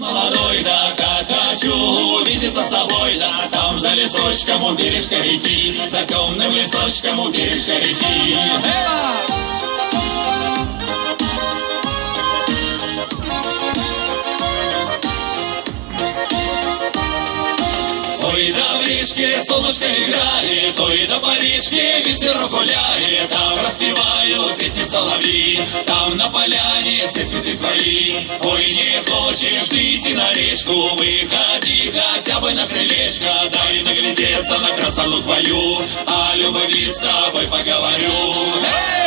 Молодой, да как хочу увидеться с тобой, да там за лесочком у бережка реки, за темным лесочком у бережка реки. Ой, да в речке солнышко играет, ой, да по речке ветерок гуляет, там распевают песни соловьи, там на поляне все цветы твои. Ой, не хочешь ты идти на речку, выходи хотя бы на крылечко, дай наглядеться на красоту твою, о любви с тобой поговорю. Эй!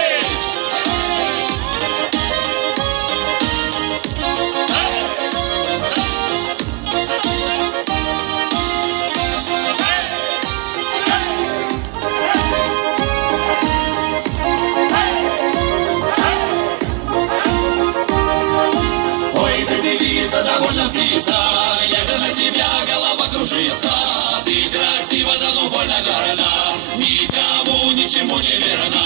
Довольно птица, глядя на тебя, голова кружится. Ты красива, да ну больно горда, никому ничему не верна.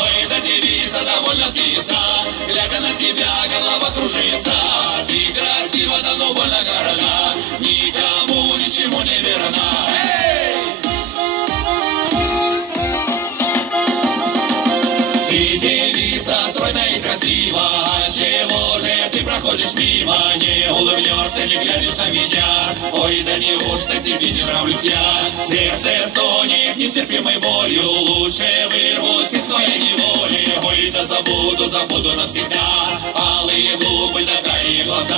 Ой, да девица, довольно птица, глядя на тебя, голова кружится. Ты красива, да ну больно горда, никому ничему не верна. Ты девица, стройная и красива, чего же ты проходишь мимо, не улыбнешься, не глянешь на меня? Ой, да неужто тебе не нравлюсь я? Сердце стонет нестерпимой болью, лучше вырвусь из твоей неволи. Ой, да забуду навсегда алые губы да карие глаза.